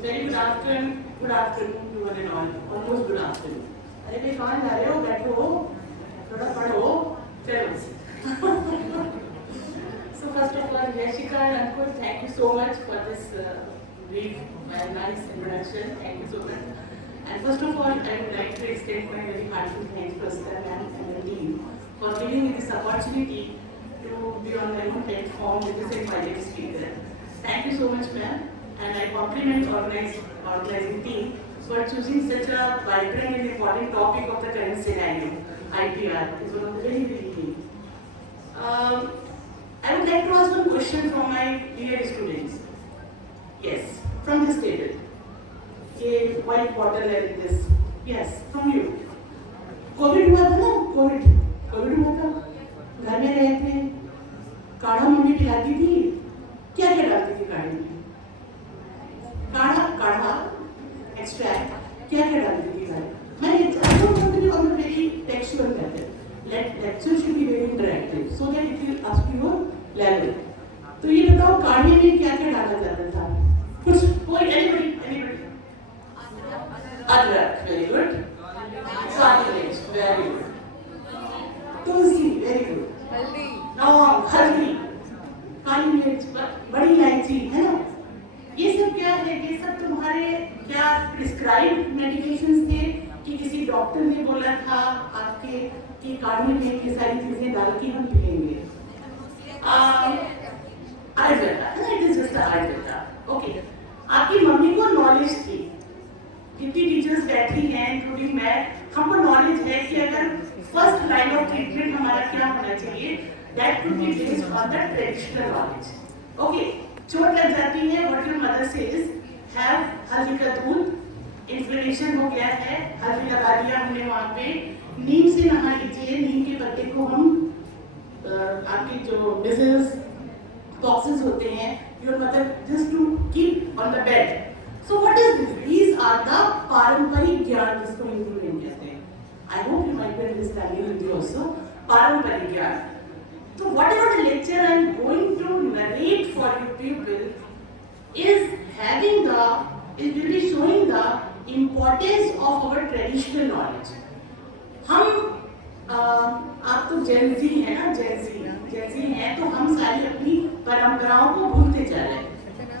very good afternoon to one and all. Almost good afternoon. अरे भाई कहाँ जा रहे हो? बैठो, थोड़ा पढ़ो, चलो. So first of all, Yashika and Ankur, thank you so much for this brief, very nice introduction. Thank you so much. And first of all, I would like to extend my very heartfelt thanks to Astra and the team for giving me this opportunity to be on my own platform with this invited speaker. Thank you so much, ma'am. And I compliment organizing team for choosing such a vibrant and important topic of the current scenario. IPR is one of the very things. I would like to ask one question from my dear students. Yes, from this table. A white bottle like this. Yes, from you. COVID हुआ था ना? COVID हुआ था. घर में रहे थे. काढ़ा मम्मी पिलाती थी. क्या क्या डालती थी काढ़े में? काढ़ा एक्सट्रैक्ट क्या क्या डालती थी काढ़े? मैं ये चाहता हूँ कि हम very textual method. Lecture should be very interactive so that it will up to your level. तो ये बताओ काढ़े में क्या क्या डाला जाता था? कुछ कोई anybody? Adrak, very good. Cartilage, very good. तुलसी, very good. लौंग, हल्दी, काली मिर्च, बड़ी इलायची, है ना? ये सब क्या है? ये सब तुम्हारे क्या प्रिस्क्राइब्ड मेडिकेशंस थे कि किसी डॉक्टर ने बोला था आपके कि काढ़े में ये सारी चीजें डाल के हम पिएंगे? आयुर्वेदा, है ना? It is just Ayurveda. Okay. आपकी मम्मी को नॉलेज थी. कितनी टीचर्स बैठी हैं इंक्लूडिंग मैं, हमको नॉलेज है कि अगर फर्स्ट लाइन ऑफ ट्रीटमेंट हमारा क्या होना चाहिए, that could be based on the traditional knowledge. Okay. चोट लग जाती है, what your mother says, have हल्दी का दूध, इन्फ्लेमेशन हो गया है, हल्दी लगा दिया हमने वहाँ पे, नीम से नहा लीजिए. नीम के पत्ते को हम आपके जो मिजल्स टॉक्सिन्स होते हैं, your mother just to keep on the bed. So what is this? These are the पारंपरिक ज्ञान जिसको हिंदी में कहते हैं. I hope you might be understanding Hindi also. पारंपरिक ज्ञान. So whatever the lecture I am going to narrate for you people is will be showing the importance of our traditional knowledge. हम आप तो जेंजी है ना, Gen Z हैं तो हम सारी अपनी परंपराओं को भूलते जा रहे हैं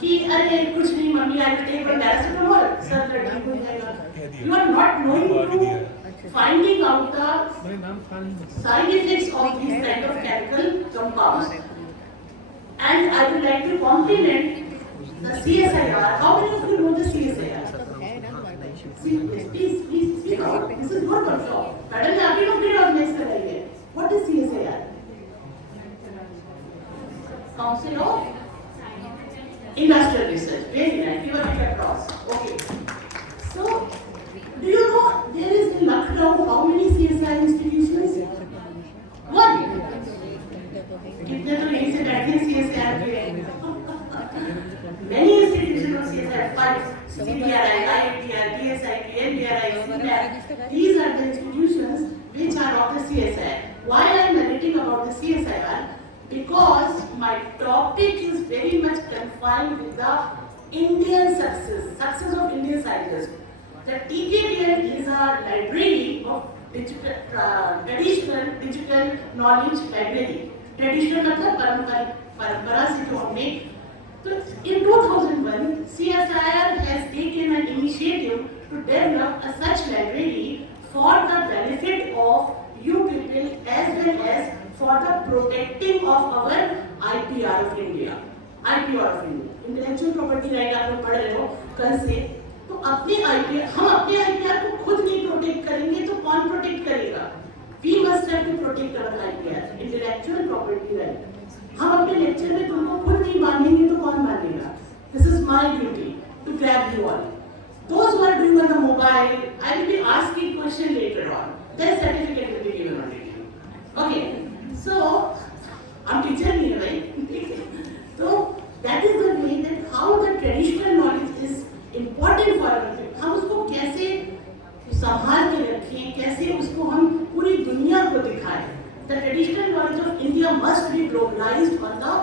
कि अरे कुछ नहीं mummy I will take paracetamol सब ठीक हो जाएगा. You are not knowing to finding out the side effects of these kind of chemical compounds. And I would like to compliment the CSIR. How many of you know the CSIR? Please speak out. This is your workshop. Madam ने आपके लोग भी organise कराई है. What is CSIR? Council of Industrial Research. Very nice. Give a big applause. Okay. So, do you know there is in Lucknow how many CSI institutions? One. कितने तो यहीं से बैठे CSI के? Many institutions of CSI. 5. CPRI, IPR, DSIP, NBRI, CPR. These are the institutions which are of the CSI. Why I am narrating about the CSIR? Because my topic is very much confined with the Indian success of Indian scientists. The TKDL is a library of traditional digital knowledge library. Traditional मतलब परंपरा से जो हमने तो in 2001 CSIR has taken an initiative to develop a such library for the benefit of you people as well as for the protecting of our IPR of India. IPR of India. Intellectual property right आप लोग पढ़ रहे हो कल से. तो अपने IPR हम अपने IPR को खुद नहीं प्रोटेक्ट करेंगे तो कौन प्रोटेक्ट करेगा? We must have to protect our IPR, intellectual property right. हम अपने लेक्चर में तुमको खुद नहीं बांधेंगे तो कौन बांधेगा? This is my duty to grab you all. Those who are doing on the mobile, I will be asking question later on. Their certificate will be given on it. Okay. So, I'm teacher नहीं है भाई. So that is the way that how the traditional knowledge is important for our people. हम उसको कैसे संभाल के रखें, कैसे उसको हम पूरी दुनिया को दिखाएं. The traditional knowledge of India must be globalized on the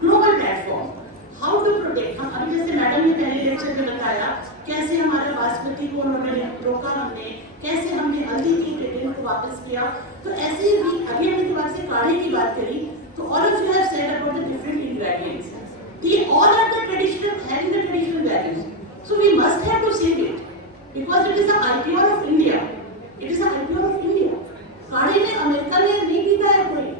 global platform. How to protect? हम अभी जैसे मैडम ने पहले लेक्चर में बताया कैसे हमारा बासमती को उन्होंने रोका, हमने कैसे हमने हल्दी की ट्रेडिशन को वापस किया। तो ऐसे ही अभी हमने दोबारा से काढ़े की बात करी, तो all of you have said about the different ingredients, they all are the traditional, having the traditional values, so we must have to save it because it is the IPR of India, it is the IPR of India। काढ़े में America में नहीं पीता है कोई,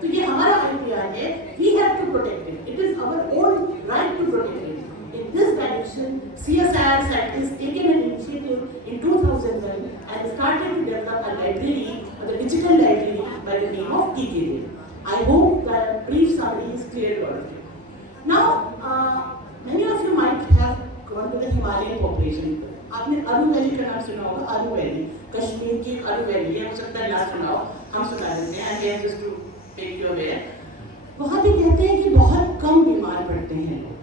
तो ये हमारा IPR है, we have to protect it, it is our own right to protect it। In this direction, CSIR scientists taken an initiative in 2001 and started to develop a library, or the digital library, by the name of TKDL। I hope that brief summary is clear to all of you। Now, many of you might have gone to the Himalayan population। आपने अरू valley का नाम सुना होगा, अरू valley, Kashmir की अरू valley है, हो सकता है ना सुना हो, हम सुना देते हैं, I just to make you aware। वहाँ भी कहते हैं कि बहुत कम बीमार पड़ते हैं लोग,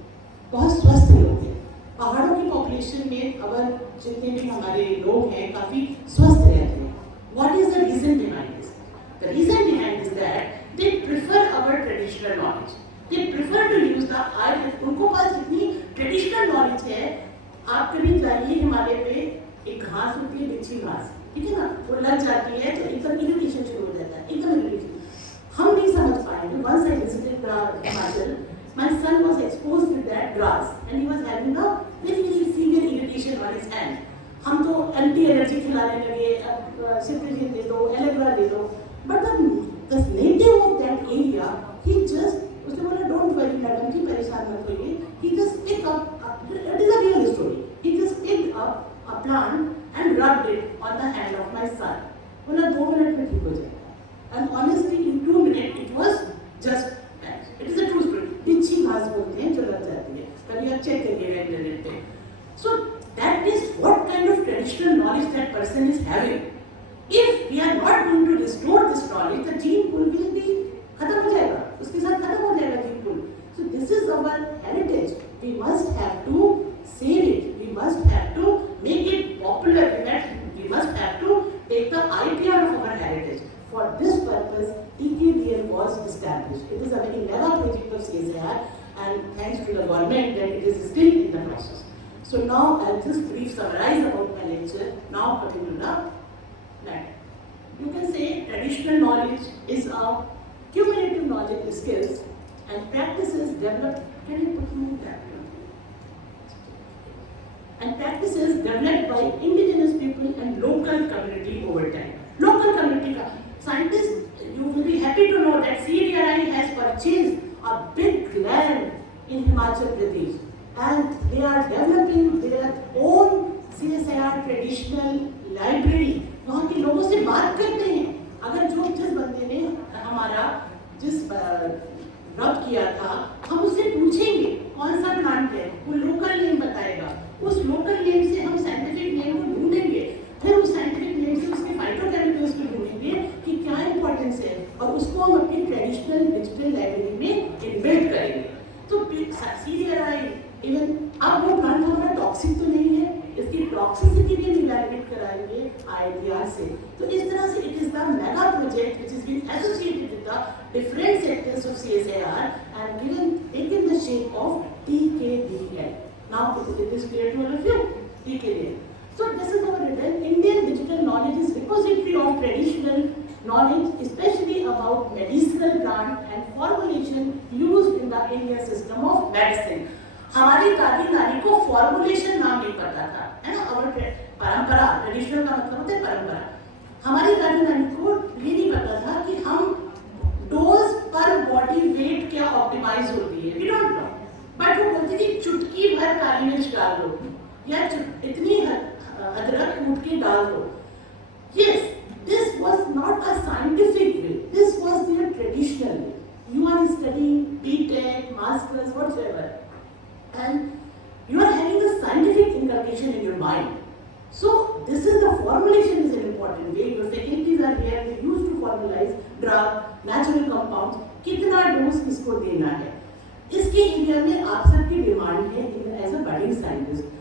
बहुत स्वस्थ लोग हैं। पहाड़ों की पॉपुलेशन में अगर जितने भी हमारे लोग हैं काफ़ी स्वस्थ रहते हैं। What is the reason behind this? The reason behind is that they prefer our traditional knowledge। They prefer to use the Ayurveda। उनको पास इतनी ट्रेडिशनल नॉलेज है। आप कभी जाइए हिमालय पे, एक घास होती है, बिच्छी घास, ठीक है ना, वो लग जाती है तो एकदम इरिटेशन शुरू हो जाता है, एकदम इरिटेशन। हम नहीं समझ पाएंगे। Once I visited Himachal, my son was exposed with that grass and he was having a very very severe irritation on his hand। हम तो एंटी एलर्जी खिलाने लगे, सिट्रिजिन दे दो, एलोवेरा दे दो, but the native of that area, he just, उसने बोला don't worry madam जी, परेशान मत होइए, he just picked up, it is a real story, he just picked up a plant and rubbed it on the hand of my son। बोला 2 minute में ठीक हो जाएगा। And honestly in 2 minutes it was just that। It is a true story। बिच्छी घास बोलते हैं जो लग जाती है, कभी आप चेक करिएगा इंटरनेट पे। So that is what kind of traditional knowledge that person is having। If we are not going to restore this knowledge, the gene pool will be खत्म हो जाएगा, उसके साथ खत्म हो जाएगा gene pool। So this is our heritage, we must have to save it, we must have to make it popular, we must have to take the IPR of our heritage। For this purpose, TKDL was established। It is a very mega project of CSIR and thanks to the government that it is still in the process। So now I'll just brief summarize about my lecture, now coming to the matter। You can say traditional knowledge is a cumulative knowledge skills and practices developed, can you put me that? And practices developed by indigenous people and local community over time। Local community का scientists, you will be happy to know that CDRI has purchased a big land in Himachal Pradesh and they are developing their own CSIR traditional library। वहाँ के लोगों से बात करते हैं, अगर जो जिस बंदे ने हमारा जिस रब किया था, हम उससे पूछेंगे कौन सा प्लांट है, वो लोकल नेम बताएगा, उस लोकल नेम से हम साइंटिफिक नेम को ढूंढेंगे, फिर उस साइंटिफिक नेम से उसके फाइटोकेमिकल्स को ढूंढेंगे कि क्या इंपॉर्टेंस है और उसको हम अपनी ट्रेडिशनल डिजिटल लाइब्रेरी में इन्वेंट करेंगे। तो CDRI इवन अब वो प्लांट हमारा टॉक्सिक तो नहीं है, इसकी टॉक्सिसिटी भी इवैल्यूएट कराएंगे IPR से। तो इस तरह से it is the mega project which is been associated with the different sectors of CSIR and given taken the shape of TKDL। Now it is clear to all of you, TKDL। So this is our written Indian digital knowledge is repository of traditional knowledge, especially about medicinal plant and formulation used in the Indian system of medicine। हमारी दादी नानी को formulation नाम नहीं पता था, है ना, और परंपरा, ट्रेडिशनल का मतलब होता है परंपरा। हमारी दादी नानी को ये नहीं पता था कि हम डोज पर बॉडी वेट क्या ऑप्टिमाइज होती है, वी डोंट नो, बट वो बोलती थी चुटकी भर काली मिर्च डाल दो या इतनी अदरक कूट के डाल दो। Yes, this was not a scientific way, this was their traditional way। You are studying BTech, masters, whatsoever, and you are having the scientific inculcation in your mind। So this is the formulation is an important way। Your faculties are here, they used to formalize drug, natural compounds, कितना dose किसको देना है, इसके area में आप सबकी demand है as a budding scientist.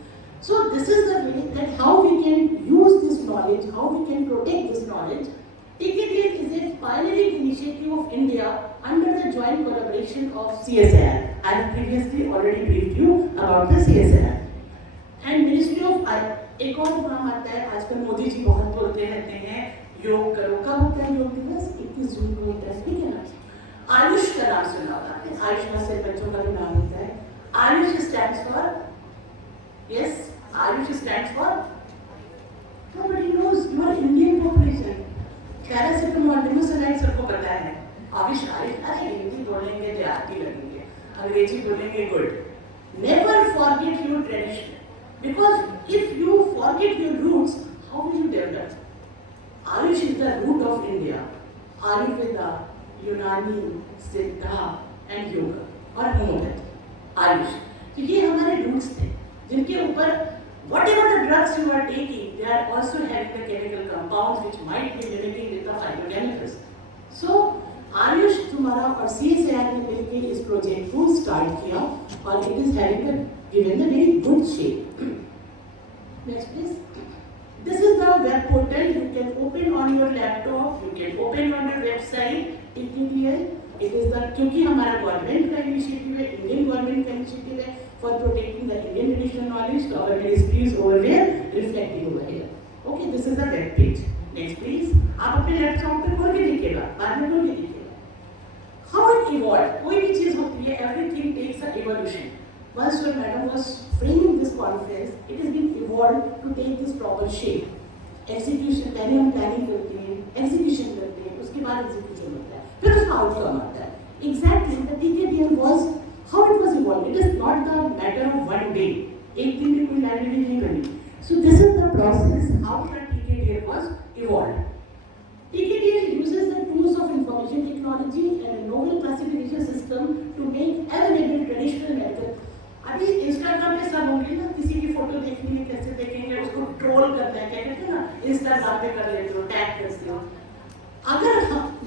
So this is the way that how we can use this knowledge, how we can protect this knowledge। TKDL is a pioneering initiative of India under the joint collaboration of CSIR। I have previously already briefed you about about the CSR. And Ministry of एक और नाम आता है, आजकल मोदी जी बहुत बोलते रहते हैं योग करो। कब होता है योग दिवस? 21 जून को होता है, ठीक है ना। आयुष का नाम सुना होगा आपने, आयुष में से बच्चों का भी नाम होता है। AYUSH stands for, yes, AYUSH stands for, nobody knows, you are Indian population. Paracetamol nimesulide सबको पता है। आयुष आयुष, अरे हिंदी बोलेंगे देहाती लगेंगे, अंग्रेजी बोलेंगे good. Never forget your tradition. Because if you forget your roots, how will you develop? Ayush is the root of India. Ayurveda, Unani, Siddha and Yoga और homeopathy. Ayush. तो ये हमारे roots थे, जिनके ऊपर whatever the drugs you are taking, they are also having the chemical compounds which might be mimicking with the phytochemicals. So Ayush तुम्हारा और CSIR ने मिलकर इस प्रोजेक्ट को स्टार्ट किया और it is having a given a very good shape. Next please. This is the web portal. You can open on your laptop. You can open on your website. TKDL. It is the क्योंकि हमारा government का initiative है, Indian government का initiative है for protecting the Indian traditional knowledge. So our ministry is over there, reflecting over here. Okay, this is the web page. Next please. आप अपने laptop पे खोल के देखिएगा, बाद में खोल के देखिएगा। How it evolved? कोई भी चीज होती है, everything takes an evolution. Once your madam was framing this conference, it has been evolved to take this proper shape. Execution, पहले हम planning करते हैं, execution करते हैं, उसके बाद execution होता है, फिर उसका outcome आता है. Exactly, the TKDL was how it was evolved. It is not the matter of one day. एक दिन में कोई library नहीं बनी. So this is the process how the TKDL was evolved. TKDL uses the tools of information technology and a novel classification system to make available traditional methods. अभी Instagram पे सब होंगे ना, किसी की फोटो देखनी है कैसे देखेंगे, उसको ट्रोल करना है, क्या कहते हैं ना, इंस्टाग्राम पे कर लेते हो, टैग करते हो। अगर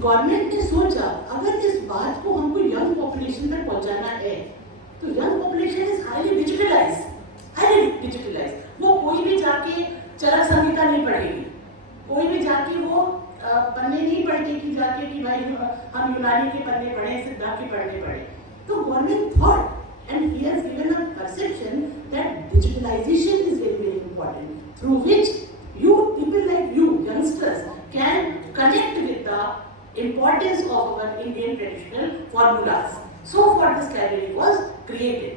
गवर्नमेंट ने सोचा अगर इस बात को हमको यंग पॉपुलेशन तक पहुंचाना है, तो young population is highly digitalize. वो कोई भी जाके चरक संहिता नहीं पढ़ेगी, कोई भी जाके वो पन्ने नहीं पढ़ेगी जाके कि भाई हम यूनानी के पन्ने पढ़े, सिद्धा के पढ़ने पढ़े। तो government thought and he has given a perception that digitalization is very very important, through which you people like you youngsters can connect with the importance of our Indian traditional formulas. So for this library was created.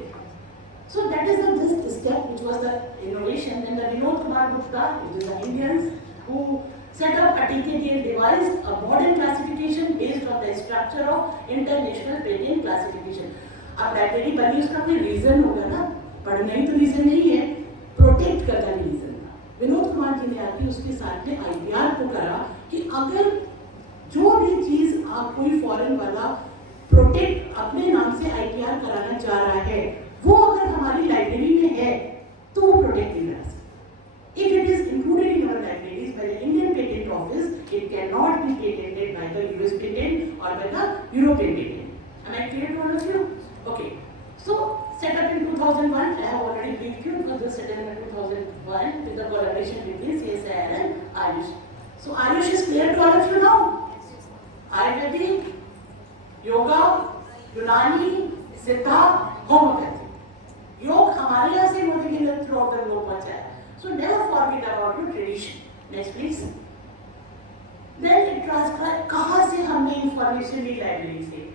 So that is this step which was the innovation. And the Vinod Kumar Gupta, which is the Indians who set up a TKDL device, a modern classification based on the structure of international patent classification. अब library बनी उसका कोई reason होगा ना, पढ़ना ही तो reason नहीं है, प्रोटेक्ट करना भी रीजन था। विनोद कुमार जी ने आके उसके साथ में IPR को करा कि अगर जो भी चीज आप कोई फॉरेन वाला प्रोटेक्ट अपने नाम से IPR कराना चाह रहा है, वो अगर हमारी लाइब्रेरी में है तो वो प्रोटेक्ट नहीं करा सकता। If it is included in our libraries by the Indian Patent Office, it cannot be patented by the US patent or by the European patent. Am I clear to all of you? Okay, so set up in 2001, I have already briefed you because this set up in 2001 with the collaboration between CSIR and Ayush. So Ayush is clear to all of you now? Ayurvedic, Yoga, Unani, Siddha, Homeopathy. योग हमारे यहाँ से मोदी जी ने throughout the globe पहुँचा है. So never forget about your tradition. Next please. Then it transcribed कहाँ से हमने information ली लाइब्रेरी से,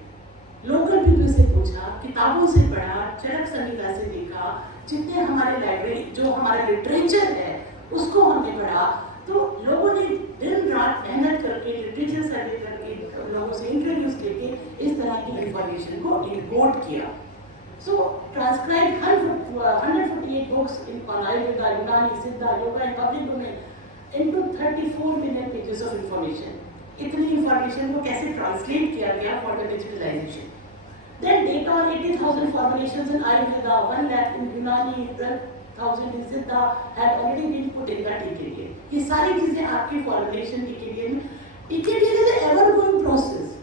लोकल पीपल से पूछा, किताबों से पढ़ा, चरक संहिता से देखा, जितने हमारे लाइब्रेरी जो हमारा लिटरेचर है उसको हमने पढ़ा। तो लोगों ने दिन रात मेहनत करके लिटरेचर सर्वे करके लोगों से इंटरव्यूज लेके इस तरह की इंफॉर्मेशन को इनकोड किया। So transcribed 148 books in Ayurveda, Unani, Siddha, Yoga and public domain into 34 million pages of information. इतनी इंफॉर्मेशन को कैसे ट्रांसलेट किया गया for the digitalisation. Then data on 80,000 formulations in Ayurveda, 1 lakh in Unani, 12,000 in Siddha had already been put in the TKDL. ये सारी चीजें आपकी formulation TKDL में, TKDL is an ever-going process.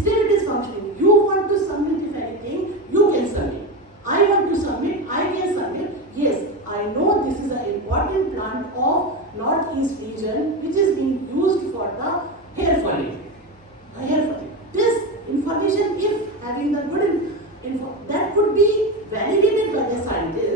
Still it is functioning. You want to submit if anything, you can submit. I want to submit, I can submit. Yes, I know this is an important plant of Northeast region which is being used for the hair follicle. This information, if having the good info, that could be validated by the scientists.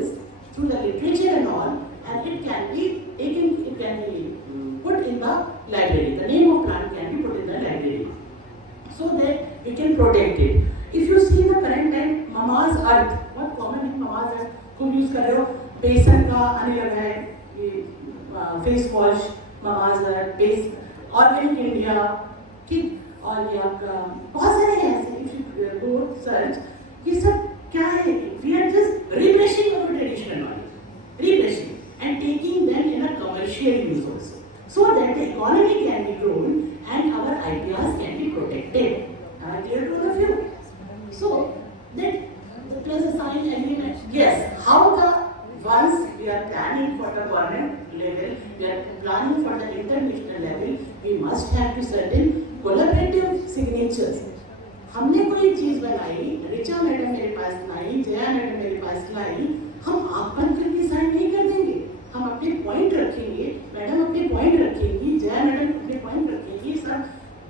खूब use कर रहे हो, बेसन का आने लगा है ये फेस वॉश, ममाज़र, बेस, ऑर्गेनिक इंडिया की, और ये आपका बहुत सारे हैं ऐसे, इफ यू गो सर्च, ये सब क्या है, we are just refreshing our traditional knowledge, refreshing and taking them in a commercial use also, so that the economy can be grown and our IPRs can be protected. Am I clear to all of you? So that plus a sign agreement. Yes, how the once we are planning for the government level, we are planning for the international level, we must have to certain collaborative signatures. हमने कोई चीज बनाई, Richa madam मेरे पास लाई, Jaya madam मेरे पास लाई, हम आंख बंद करके साइन नहीं कर देंगे, हम अपने पॉइंट रखेंगे, मैडम अपने पॉइंट रखेंगी, जया मैडम अपने पॉइंट रखेंगी, सब,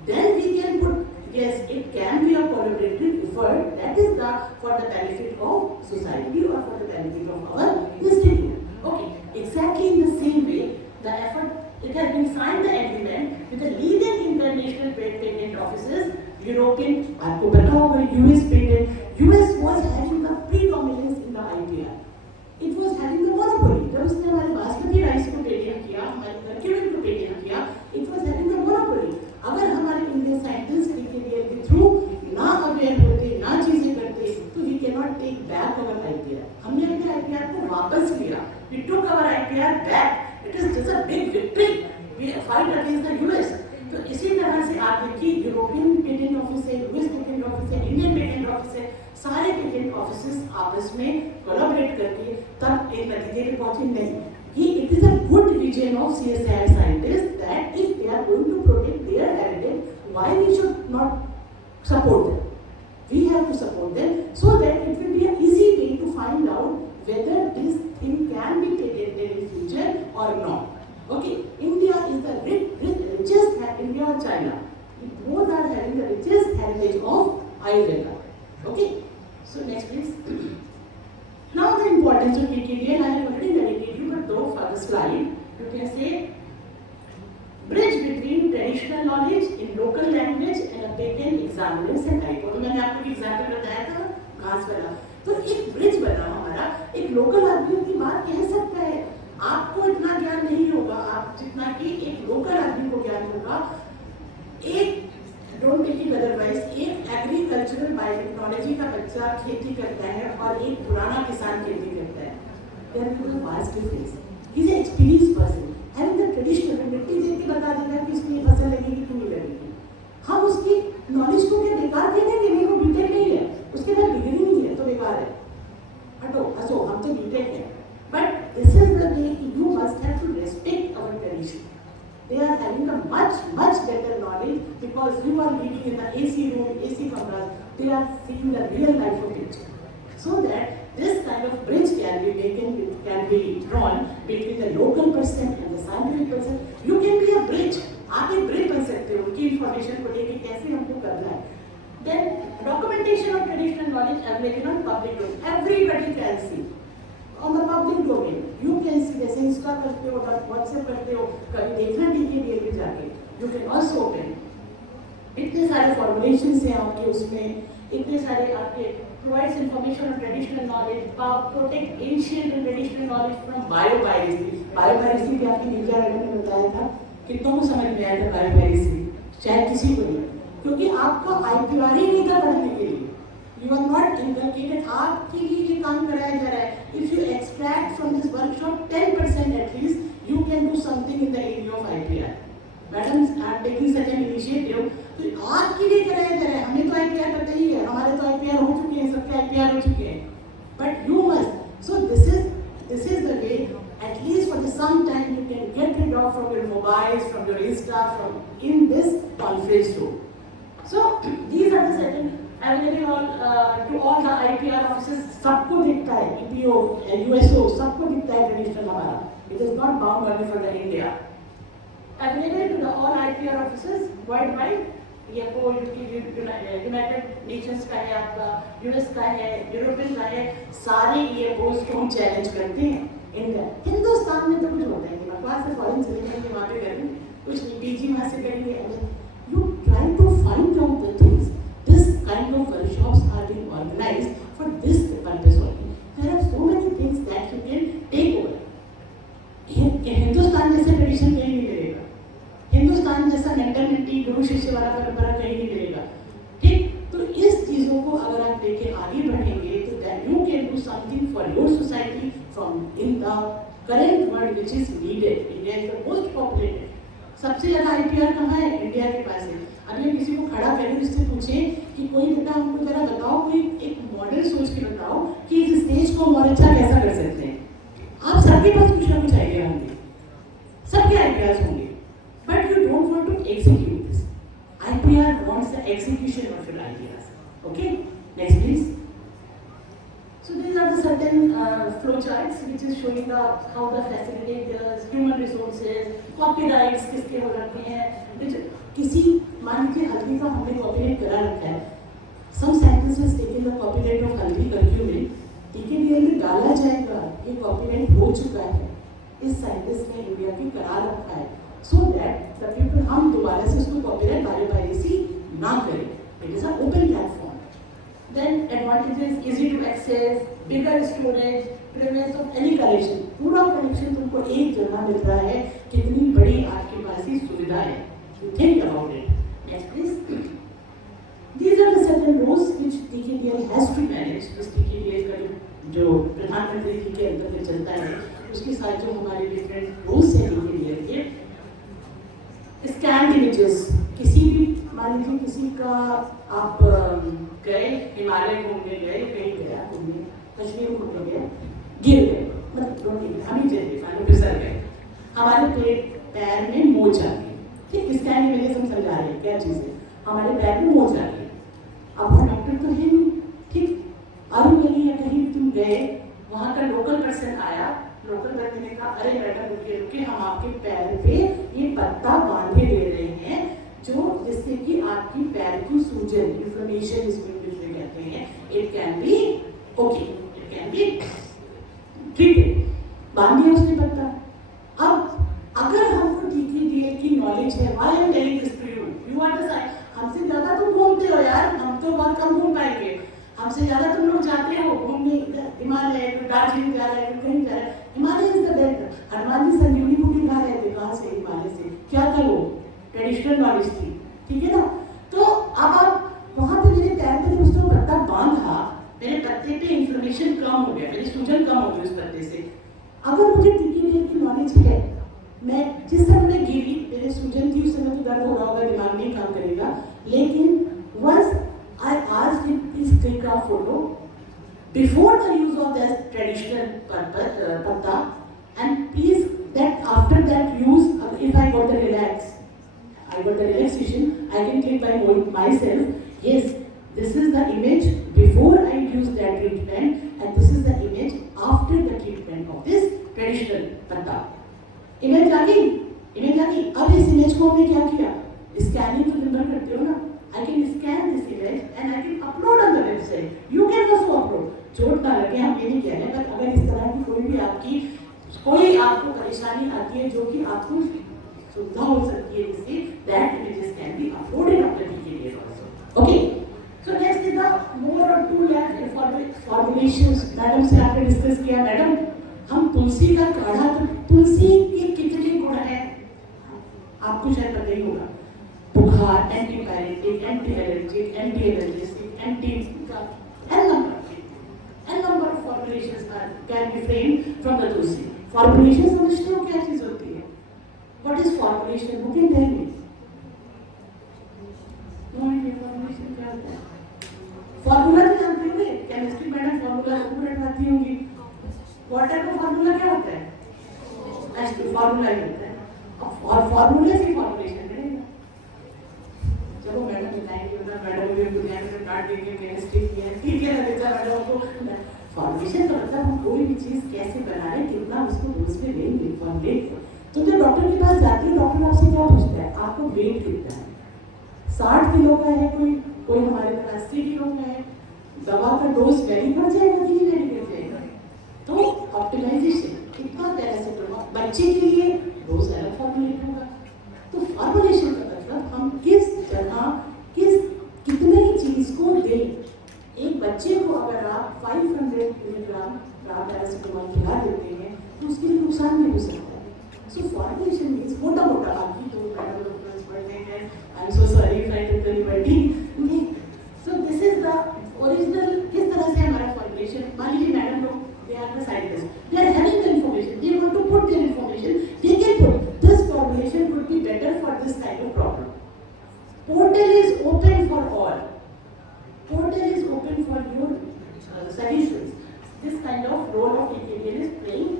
then we can put, yes, it can be a collaborative effort that is the for the benefit of society or for the benefit of our institute. Okay, exactly in the same way, the effort, it has been signed the agreement with the leading international patent offices, European, आपको पता होगा US patent, US was having the predominance in the IPR. It was having the monopoly. जब उसने हमारे basmati rice को patent किया, हमारे curcumin को पेटेंट किया, it was having the monopoly. अगर हमारे इंडियन साइंटिस्ट TKDL के थ्रू ना अवेयर होते, ना चीजें करते, तो we cannot take back our IPR. हमने अपने IPR को वापस लिया. We took our IPR back. It is just a big victory. We fight against the US. तो इसी तरह से आप देखिए, यूरोपियन पेटेंट ऑफिस है, यूएस पेटेंट ऑफिस है, इंडियन पेटेंट ऑफिस है, सारे पेटेंट ऑफिसेस आपस में कोलैबोरेट करके तब एक नतीजे पे पहुंचे। नहीं, ये it is a good vision of CSIR scientist that if they are going to protect their heritage, why we should not support them, we have to support them so that it will be a easy way to find out whether this thing can be patented in future और not. Okay, India is the richest, India or China, both are having the richest heritage of Ayurveda. Okay, so next please. Now the importance of TKDL, I have already narrated you, but though for the slide, you can say bridge between traditional knowledge in local language and a patent examiners and high court. मैंने आपको example बताया था घास वाला, तो एक bridge बना हमारा, एक लोकल आदमी की बात कह सकता है, आपको इतना ज्ञान नहीं होगा आप जितना कि एक लोकल आदमी को ज्ञान होगा। एक डोंट टेक इट अदरवाइज, एक एग्रीकल्चरल बायोटेक्नोलॉजी का बच्चा खेती करता है और एक पुराना किसान खेती करता है, there is a vast difference. He is experienced person, having the traditional, मिट्टी देख के बता देगा कि इसमें फसल लगेगी कि नहीं लगेगी। हम उसकी नॉलेज को क्या बेकार कह देंगे, मेरे को बीटेक नहीं है, उसके बाद डिग्री नहीं है तो बेकार है, हटो हंसो, हम तो बीटेक है। But this is the way you must have to respect our tradition. They are having a much better knowledge because you are living in the AC room, AC cameras. They are seeing the real life of nature. So that this kind of bridge can be taken, can be drawn between the local person and the scientific person. You can be a bridge. आप एक bridge बन सकते हो उनकी information को लेके कैसे हमको करना है. Then documentation of traditional knowledge available on public domain. Everybody can see. On the public domain, you can see, जैसे इंस्टा करते हो, व्हाट्सएप करते हो, कभी देखना TKDL पे जाके, you can also open. इतने सारे फॉर्मुलेशंस हैं आपके उसमें, इतने सारे आपके provides information on traditional knowledge, protect ancient and traditional knowledge from biopiracy. Biopiracy भी आपकी नीचा मैडम ने बताया था, कितनों को समझ में आया था biopiracy, शायद किसी को नहीं, क्योंकि आपको IPR ही नहीं था पढ़ने के लिए। You are not inculcated. आपके लिए ये काम कराया जा रहा है. If you extract from this workshop 10% at least, you can do something in the area of IPR. Madam are taking such an initiative. तो आपके लिए कराया जा रहा है. हमें तो IPR पता ही है. हमारे तो IPR हो चुके हैं. सबके IPR हो चुके हैं. But you must. So this is the way. At least for some time you can get rid of from your mobiles, from your Insta, from in this conference room. So these are the certain available to all the IPR offices. सबको दिखता है, EPO, USO, सबको दिखता है traditional हमारा. It is not bound only for the India. Available to the all IPR offices worldwide. ये को United Nations का है, आपका यूएस का है, यूरोपियन का है, सारे ये पोस्ट हम चैलेंज करते हैं. इंडिया, हिंदुस्तान में तो कुछ होता है नहीं, वहाँ से फॉरेन चले जाएंगे, वहाँ पे करेंगे कुछ नहीं, PG वहाँ से करेंगे. You try to find out the things. This kind of workshops are being organized for this purpose only. There are so many things परंपरा परंपरा कहीं नहीं मिलेगा, ठीक। तो इस चीज़ों को अगर आप लेके आगे बढ़ेंगे तो than you can do something for your society from in the current world which is needed. India is the most populated, सबसे ज़्यादा IPR कहाँ है? इंडिया के पास है। अगर किसी को खड़ा करें उससे पूछें कि कोई बेटा हमको जरा बताओ, कोई एक मॉडल सोच के बताओ कि इस स्टेज को और अच्छा कैसा कर सकते हैं, आप सबके पास कुछ ना कुछ आइडिया होंगे, सबके आइडियाज होंगे, but you don't want to execute this. IPR wants the execution of your ideas. Okay, next please. So these are the certain flow charts which is showing the how the facilitators, human resources, copyrights किसके हो रखे हैं, किसी मान लीजिए हल्दी का हमने कॉपीराइट करा रखा है, some scientists has taken the copyright of हल्दी curcumin, TKDL में डाला जाएगा, ये कॉपीराइट हो चुका है, इस साइंटिस्ट ने इंडिया की करा रखा है, so that the people हम दोबारा से उसको कॉपीराइट बारी ना करें, it is an open platform. Then advantages, easy to access, bigger storage, prevalence of any collection, पूरा कलेक्शन तुमको एक जगह मिल रहा है, कितनी बड़ी आपके पास ही सुविधा है, you think about it. Next please. These are the certain roles which TKDL has to manage. इस TKDL का जो प्रधानमंत्री जी के अंतर्गत चलता है, उसके साथ जो हमारे डिफरेंट रोल्स हैं TKDL के, स्कैन इमेजेस, किसी भी मान लीजिए किसी का आप गए हिमालय घूमने गए, कहीं गया घूमने, कश्मीर घूमने गए, गिर गए, मतलब हम ही चले मानो फिसल गए, हमारे पैर में मोच आ गई, ठीक। स्कैन इमेजेस हम समझा रहे हैं क्या चीज़ है, हमारे पैर में मोच आ गई, अब हम डॉक्टर तो है नहीं, ठीक। अरुण गली या कहीं भी तुम गए, वहाँ का लोकल पर्सन आया, लोकल पर्सन ने कहा अरे मैडम रुकिए रुकिए, हम आपके पैर पे ये पत्ता बांधे दे रहे हैं, जो जिससे कि आपकी पैर की सूजन, इन्फ्लेमेशन इसमें कहते हैं, it can be okay, it can be ठीक है, बांध दिया उसने पत्ता। अब अगर हमको TKDL की नॉलेज है, why I am telling this to you, you are the science, हमसे ज्यादा तुम घूमते हो यार, हम तो बहुत कम घूम पाएंगे, हमसे ज्यादा तुम लोग जाते हो घूमने, हिमालय, दार्जिलिंग जा रहे हैं, कहीं जा रहे हैं, Himalaya is the best. Hanuman ji संजीवनी बूटी खा रहे थे, कहाँ से? हिमालय से। क्या था वो? ट्रेडिशनल नॉलेज थी, ठीक है ना। तो अब आप वहाँ पे मेरे पैर पे जब उसको पत्ता बांधा, मेरे पत्ते पे इन्फ्लेमेशन कम हो गया, मेरी सूजन कम हो गई उस पत्ते से। अगर मुझे TKDL की नॉलेज है, मैं जिस समय मैं गिरी, मेरे सूजन थी, उस समय तो दर्द हो रहा होगा, दिमाग नहीं काम करेगा, लेकिन once I asked him please take a photo before the use of that traditional patta, and please that after that use, if I got the relaxation, I can click by myself, yes, this is the image before I use that treatment, and this is the image after the treatment of this traditional patta. Image आ गई, image आ गई। अब इस image को हमने क्या किया? स्कैनिंग तो नंबर करते हो ना, I can scan this image and I can upload on the website. You can also upload. चोट ना लगे, हम ये नहीं कह रहे, पर अगर इस तरह की कोई भी आपको परेशानी आती है जो कि आपको सुविधा हो सकती है, जिससे that images can be uploaded on the TKDL also. Okay. So next is the more or 2 lakh formulations. Madam से आपने डिस्कस किया, मैडम हम तुलसी का काढ़ा, तो तुलसी के कितने गुण हैं आपको शायद पता ही होगा, बुखार, antipyretic, anti allergic, anti allergic, anti n number of formulations can be framed from the tulsi. Formulation समझते हो क्या चीज होती है? What is formulation? Who can tell me? No idea formulation क्या होता है? फॉर्मूला तो जानते होंगे, केमिस्ट्री मैडम फॉर्मूला ऊपर रखती होंगी। वाटर का फॉर्मूला क्या होता है? H2 फॉर्मूला ही होता है, और फॉर्मूले से फॉर्मुलेशन करेंगे। चलो मैडम बताएंगे ना, मैडम भी दुनिया में काट देंगे केमिस्ट्री की है, ठीक है ना बेटा, मैडम को फॉर्मुलेशन का मतलब हम कोई भी चीज़ कैसे बना रहे, कितना उसको डोज में लेंगे फॉर्मुलेट। तो जब डॉक्टर के पास जाते हैं, डॉक्टर आपसे क्या पूछता है? आपको वेट कितना है? 60 किलो का है कोई हमारे तरह 80 किलो का है, दवा का डोज वेरी बढ़ जाएगा कि नहीं वेरी बढ़ जाएगा? तो ऑप्टिमाइजेशन कितना पैरासिटामोल, बच्चे के लिए डोज अलग फॉर्मुलेट होगा। तो फॉर्मुलेशन का मतलब हम किस जगह कितने चीज को दें। एक बच्चे को अगर आप 500 मिलीग्राम पैरासिटामोल खिला देते हैं तो उसके लिए नुकसान भी हो सकता है। सो फॉर्मुलेशन मीन्स मोटा मोटा, बाकी तो and I'm so sorry if I took anybody. So this is the original. किस तरह से हमारा formulation? मान लीजिए मैडम लोग, they are the scientists. They are having the information. They want to put their information. They can put this formulation could be better for this kind of problem. Portal is open for all. Portal is open for your suggestions. This kind of role of TKDL is playing.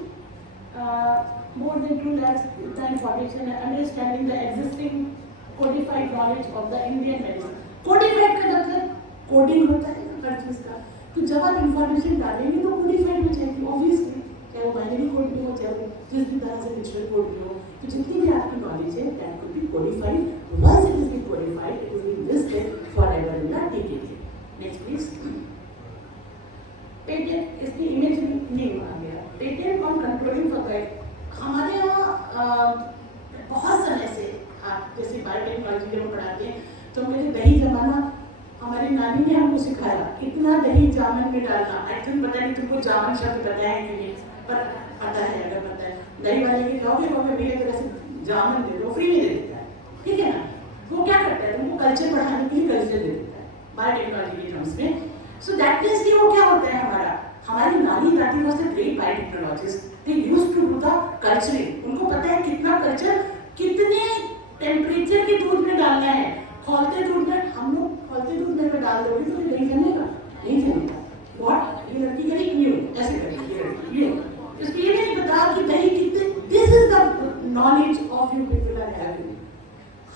More than 2 lakhs the information and understanding the existing codified knowledge of the Indian medicine. Codified का मतलब coding होता है हर चीज़ का. तो जब आप information डालेंगे तो codified हो जाएगी obviously. चाहे वो binary code भी हो, चाहे वो जिस भी तरह से digital code भी हो, तो जितनी भी आपकी knowledge है that could be codified. Once it is being codified, it is being listed forever in the TKDL. Next please. Patent इसकी image name आ गया. Patent on controlling for that. हमारे यहाँ बहुत समय से आप जैसे बायोटेक्नोलॉजी जब पढ़ाते हैं तो मुझे दही जमाना हमारी नानी ने हमको सिखाया. इतना दही जामन में डालना. एक्चुअली पता नहीं तुमको जामन शब्द पता है कि नहीं, पर पता है. अगर पता है दही वाले के जाओगे वो मेरे तरह से जामन दे दो, फ्री में दे देता है. ठीक है ना. वो क्या करता है, तुमको कल्चर बढ़ाने के लिए कल्चर दे देता है बायोटेक्नोलॉजी के टर्म्स में. सो दैट मीन्स कि वो क्या होता है हमारी नानी दादी was the great biotechnologist. They used to do the culturing. उनको पता है कितना कल्चर कितने टेम्परेचर के दूध में डालना है. खौलते दूध में हम लोग खौलते दूध में डाल दोगे तो नहीं जमेगा, नहीं जमेगा. व्हाट ये लड़की करी न्यू ऐसे करेगी न्यू. इसको ये नहीं पता कि दही कितने. This is the knowledge of you people are having.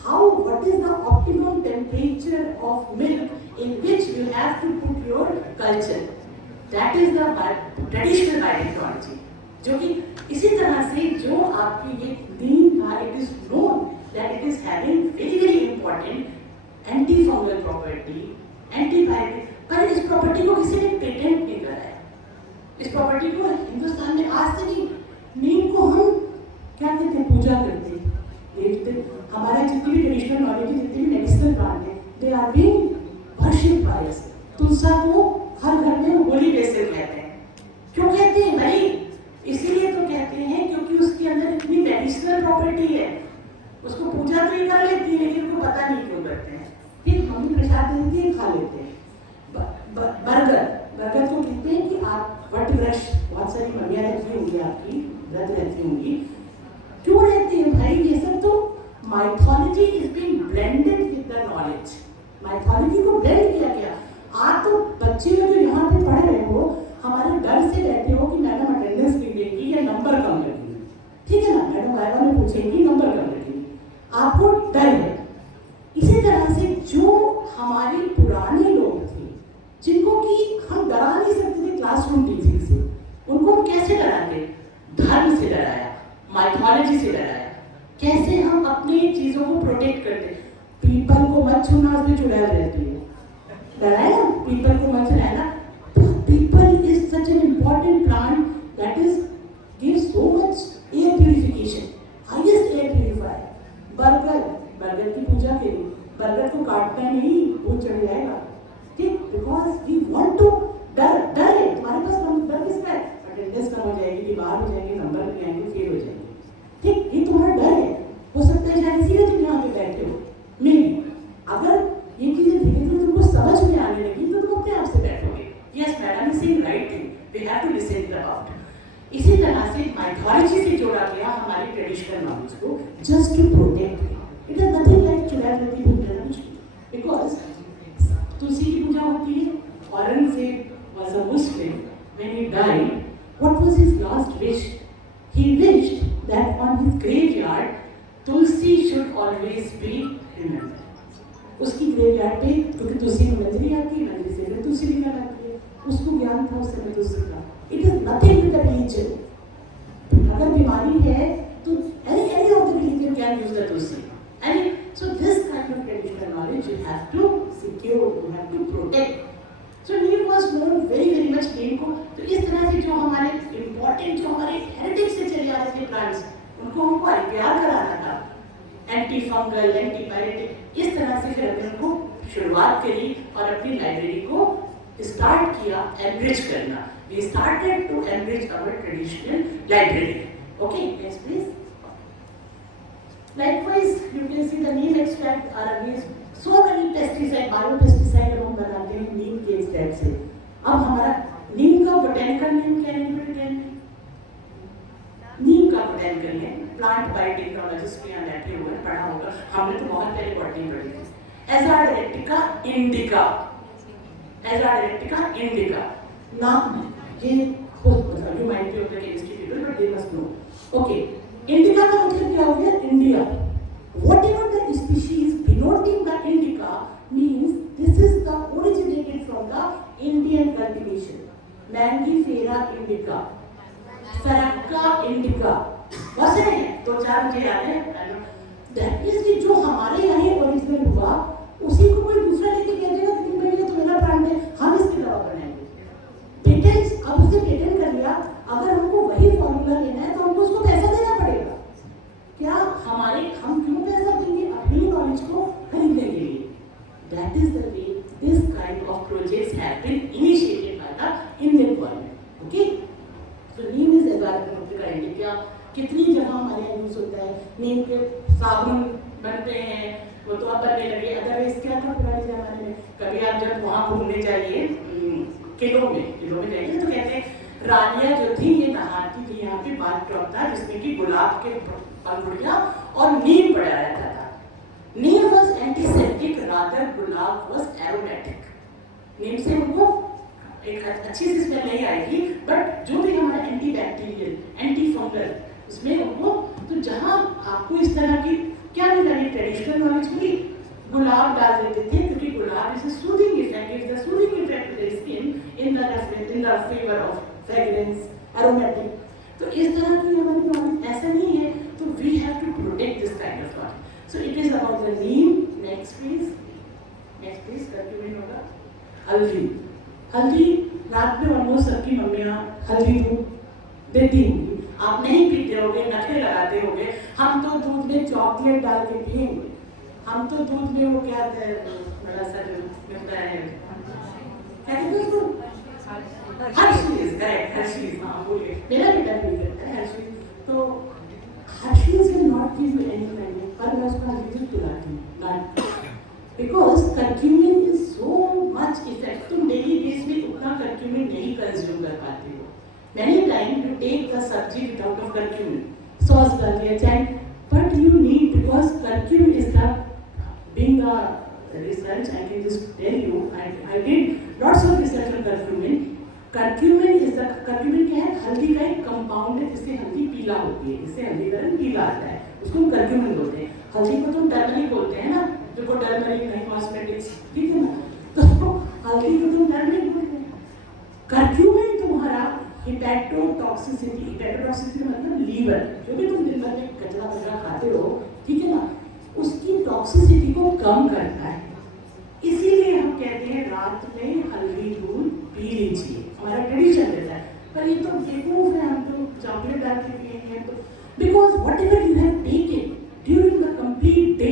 How, what is the optimum temperature of milk in which you have to put your culture? That is the traditional biotechnology. जो कि इसी तरह से जो आपकी ये दीन था, it is known that it is having very important antifungal property, antibiotic. पर इस प्रॉपर्टी को किसी ने पेटेंट नहीं कराया. इस प्रॉपर्टी को हिंदुस्तान में आज से नहीं. नीम को हम क्या कहते हैं, पूजा करते हैं, देखते. हमारा जितनी भी ट्रेडिशनल नॉलेज है, जितनी भी मेडिसिनल प्लांट है, they are being worshipped by us. तुलसा को हर घर में होली बेसिल कहते हैं. क्यों कहते हैं भाई? इसीलिए तो कहते हैं क्योंकि उसके अंदर इतनी मेडिसिनल प्रॉपर्टी है. उसको पूजा तो कर लेती है लेकिन उनको पता नहीं क्यों करते हैं. फिर मम्मी प्रसाद दे देती है, खा लेते हैं. बरगद को कहते हैं कि आप वट वृक्ष, बहुत सारी मम्मियाँ रहती होंगी आपकी, व्रत रहती होंगी. क्यों रहती है भाई? ये सब तो mythology is being blended with the knowledge. mythology को blend किया गया. आप तो बच्चे लोग जो यहाँ पे पढ़ रहे हो, हमारे डर से रहते हो कि मैडम अटेंडेंस नहीं देगी या नंबर कम रखेगी. ठीक है ना, मैडम वाइवा में पूछेंगी नंबर कम रखेगी, आपको डर है. इसी तरह से जो हमारे पुराने लोग थे जिनको कि हम डरा नहीं सकते थे क्लासरूम टीचिंग से, उनको हम कैसे डराते? धर्म से डराया, माइथोलॉजी से डराया. कैसे हम अपनी चीजों को प्रोटेक्ट करते. पीपल को मत छूना, उसमें चुड़ैल रहती है. डराया पीपल को मत छूना. People is such an important plant that is gives so much air purification, highest air purifier. बरगद की पूजा के लिए बरगद को काटना नहीं, वो चढ़ जाएगा. ठीक, बिकॉज वी वांट टू डर है. तुम्हारे पास डर किसका है? अटेंडेंस कम हो जाएगी, बीमार हो जाएंगे, नंबर नहीं आएंगे, फेल हो जाएंगे. ठीक, ये तुम्हारा डर है. हो सकता है शायद इसीलिए तुम यहाँ पे बैठे हो. मे अगर ये चीजें धीरे धीरे तुमको समझ में आने लगी तो तुम अपने आप से बैठोगे. Yes madam is saying right thing, we have to listen about. इसी तरह से माइथोलॉजी से जोड़ा गया हमारी ट्रेडिशनल नॉलेज को, just to protect. It is nothing like चुड़ैल रहती है, बिकॉज तुलसी की पूजा होती है. Aurangzeb was a Muslim. When he died, what was his last wish? He wished that on his graveyard, Tulsi should always be remembered. उसकी graveyard पे क्योंकि तुलसी की मंजरी आती है, मंजरी से फिर तुलसी निकल आती है. उसको ज्ञान था उस समय तुलसी का. It is nothing with the religion. अगर बीमारी है तो any of the religion can use the tulsi. And so this kind of traditional knowledge you have to secure, you have to protect. So neem was known very much neem को. तो इस तरह से जो हमारे इम्पोर्टेंट जो हमारे heritage से चले आ रहे थे प्लांट्स, उनको हमको IPR कराना था. एंटी फंगल, एंटीबायोटिक, इस तरह से फिर हमने उनको शुरुआत करी और अपनी लाइब्रेरी को स्टार्ट किया एनरिच करना. We started to enrich our traditional library. Okay, next please. Likewise, you can see the neem extract are against so many pesticide, biopesticide हम बनाते हैं नीम के extract से. अब हमारा नीम का botanical name क्या है? नीम का botanical name, plant biotechnologist के यहाँ बैठे हुए हैं, पढ़ा होगा. हमने तो बहुत पहले botany पढ़ी थी. Azad erectica indica. Azad erectica indica. नाम ये हो मतलब you might be of the chemistry people, but they must know. Okay. Indica का मतलब क्या हो गया? India. Whatever the species denoting the indica means this is the originated from the Indian cultivation. Mangifera indica, Saracca indica. बस है तो चार मुझे याद है. That is कि जो हमारे यहाँ ओरिजिनल हुआ उसी को कोई दूसरा लेके कह देगा कि भाई ये तो मेरा ब्रांड है, हम इसकी दवा बनाएंगे. पेटेंट्स अब उसने पेटेंट कर लिया. अगर हमको वही फॉर्मूला लेना है तो हमको उसको पैसा देना पड़ेगा. क्या हम क्यों पैसा देंगे अपनी नॉलेज को खरीदने के लिए? That is the way this kind of projects have been initiated by the Indian government. Okay? So neem is Azad indica. कितनी जगह हमारे यहाँ यूज होता है. नीम के साबुन बनते हैं, वो तो अब बनने लगे. अदरवाइज क्या था पुराने जमाने में? कभी आप जब वहाँ घूमने जाइए किलों में जाइए तो कहते हैं रानियां जो थी ये नहाती थी. यहाँ पे बाथ टब था जिसमें कि गुलाब के पंखुड़ियाँ और नीम पड़ा रहता था. Neem was antiseptic, rather gulab was aromatic. Neem से उनको एक अच्छी सी स्मेल नहीं आएगी, बट जो भी हमारा एंटी बैक्टीरियल, एंटी फंगल उसमें उनको. तो जहाँ आपको इस तरह की क्या मिला, ये ट्रेडिशनल नॉलेज मिली. गुलाब डाल देते थे क्योंकि gulab is a soothing effect, is the soothing effect to the skin in the favour of fragrance, aromatic. तो इस तरह की हमारी नॉलेज ऐसा नहीं है. तो we have to protect this kind of knowledge. So it is about the neem. Next please करके होगा हल्दी. हल्दी रात में ऑलमोस्ट सबकी मम्मियाँ हल्दी दूध देती होंगी. आप नहीं पीते होगे, नखरे लगाते होगे. हम तो दूध में चॉकलेट डाल के पिएंगे. हम तो दूध में वो क्या बड़ा सा मिलता है हर्शीज़, करेक्ट, हर्शीज़. हाँ बोलिए. मेरा बेटा भी करता है हर्शीज़. तो Hershey's will not give you any magic, पर मैं उसको हर्शीज़ पिलाती हूँ. Because curcumin is so much effect. तुम डेली बेस में उतना कर्क्यूमिन नहीं कंज्यूम कर पाते हो. Many time you take the sabzi without of curcumin, sauce डाल दिया चाहे, but you need because curcumin is the being a research, I can just tell you, I did lots of research on curcumin. Curcumin क्या है? हल्दी का एक compound है जिससे हल्दी पीला होती है, जिससे हल्दी का रंग पीला आता है, उसको हम कर्क्यूमिन बोलते हैं. हल्दी को तो टर्मरिक बोलते हैं ना, जो को टर्मरिक नहीं कॉस्मेटिक्स, ठीक है ना. तो हल्दी को तो टर्मरिक बोलते हैं. कर्क्यूमिन तुम्हारा हिपैटोटॉक्सिसिटी मतलब लीवर, जो भी तुम दिन भर में कचरा खाते हो, ठीक है ना, उसकी टॉक्सिसिटी को कम करता है. इसीलिए हम कहते हैं रात में हल्दी दूध पी लीजिए. हमारा ट्रेडिशन रहता है. पर ये तो बेवकूफ है, हम तो चॉकलेट डाल के पिएंगे. तो because what ever you have taken during the complete day